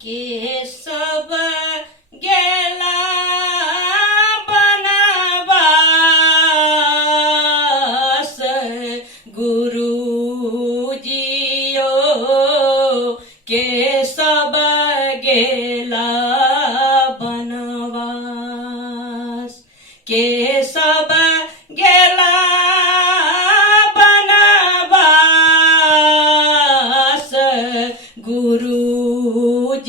के सब गेला बनवास गुरुजियो के सब गेला बनवास के सब गेला बनवास गुरुजियो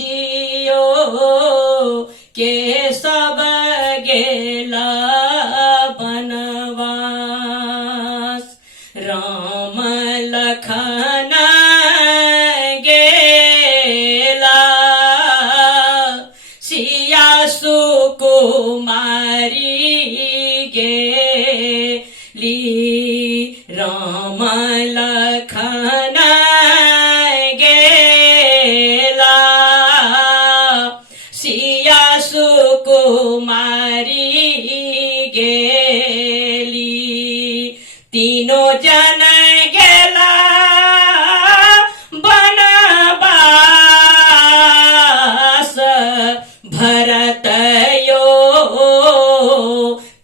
के सब गेला बनवास राम लखन गेला सिया सुकुमारी गेली राम लखन गेला सिया सुकुमारी गेली तीनों जन गेला बनवास भरत यो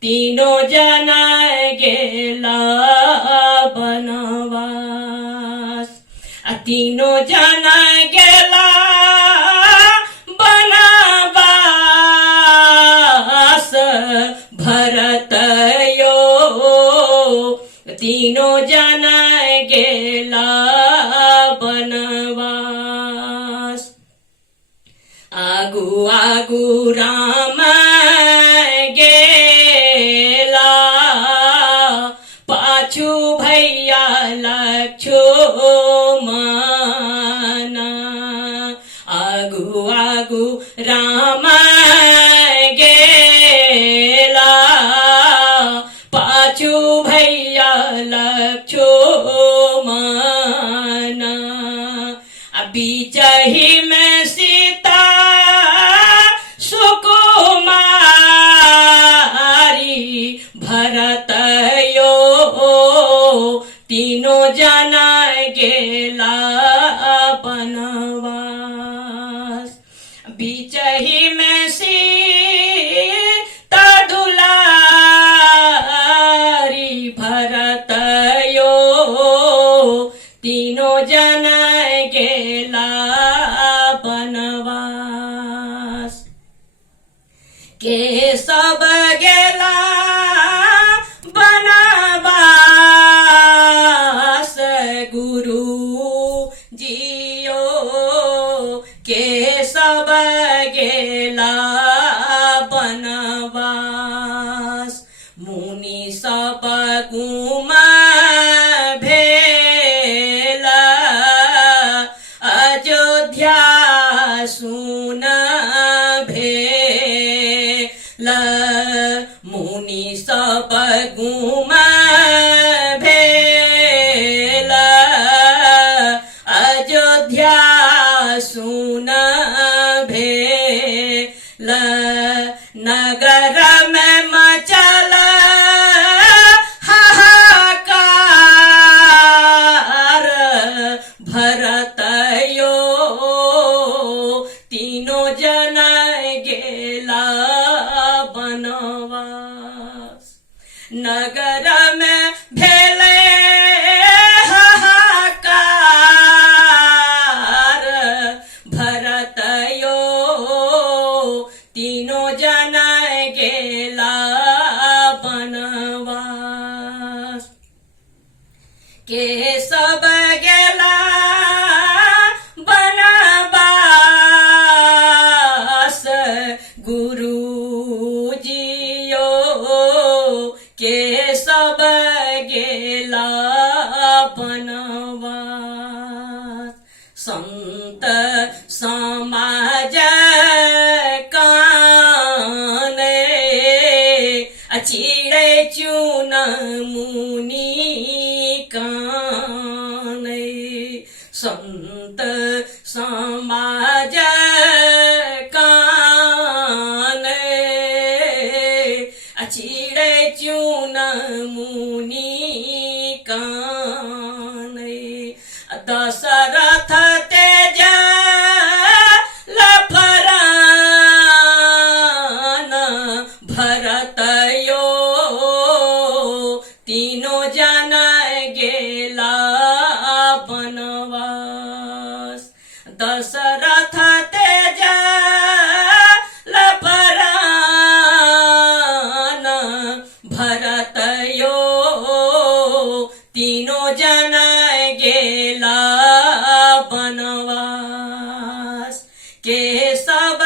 तीनों जन गेला बनवास तीनों जन गेला बनवास भरत यो तीनों जन गेला बनवास आगु आगु राम गेला पाछू भैया लक्ष्मण आगु आगु राम गेला पाछू भैया लक्ष्मण बीचही में सीता सुकुमारी भरत यो तीनों जन गेला बनवास बीचही में सीता दुलारी भरत यो तीनों जन गेला बनवास के सब गेला बनवास गुरु जियो के सब गेला बनवास मुनि सब गुम भेला अयोध्या सुन भेला मुनि सब गुम भेला अयोध्या सुन भेला नगर में मचल हाहाकार भरत यो तीनों जन गेला बनवास नगर में भेले हाहाकार भरत यो तीनों जन गेला बनवास के सब गेला बनवास गुरुजियो के सब गेला बनवास संत समाज काने चिड़ै चून मुनि काने संत समाज काने चिड़ै चून मुनि काने दशरथ तेज लब दशरथ तेज लपरान भरत यो तीनों जन गेला बनवास के सब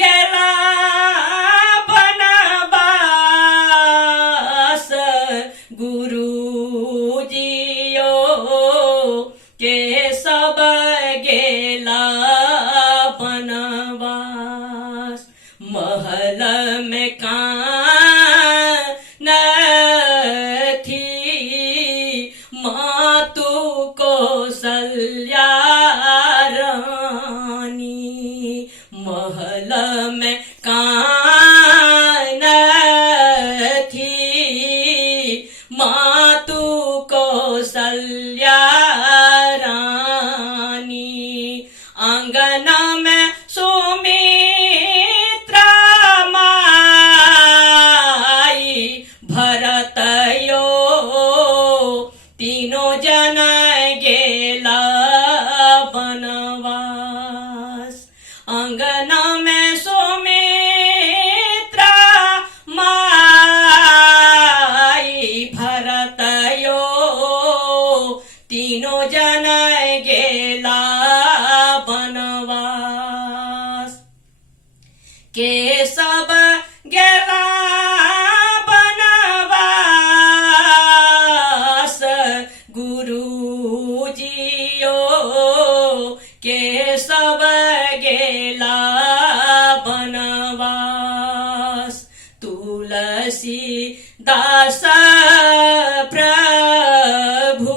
गेला बनवास गुरुजियो के सब गेला बनवास महल में कान थी मातु कौशल्या रानी महल में कान थी मातु कौशल्या रानी आंगना में सुमित्रा माई भरत यो तीनों जन गेला बनवास आंगना में सुमित्रा माई भरत यो तीनों जन गेला बनवास के सब गेला बनवास गुरुजियो के सब गेला बनवास तुलसी दास प्रभु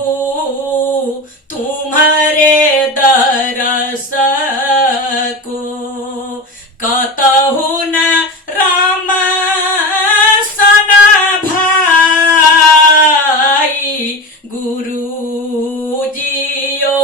तुम्हारे दरस को कतहु न राम सन भाई गुरुजियो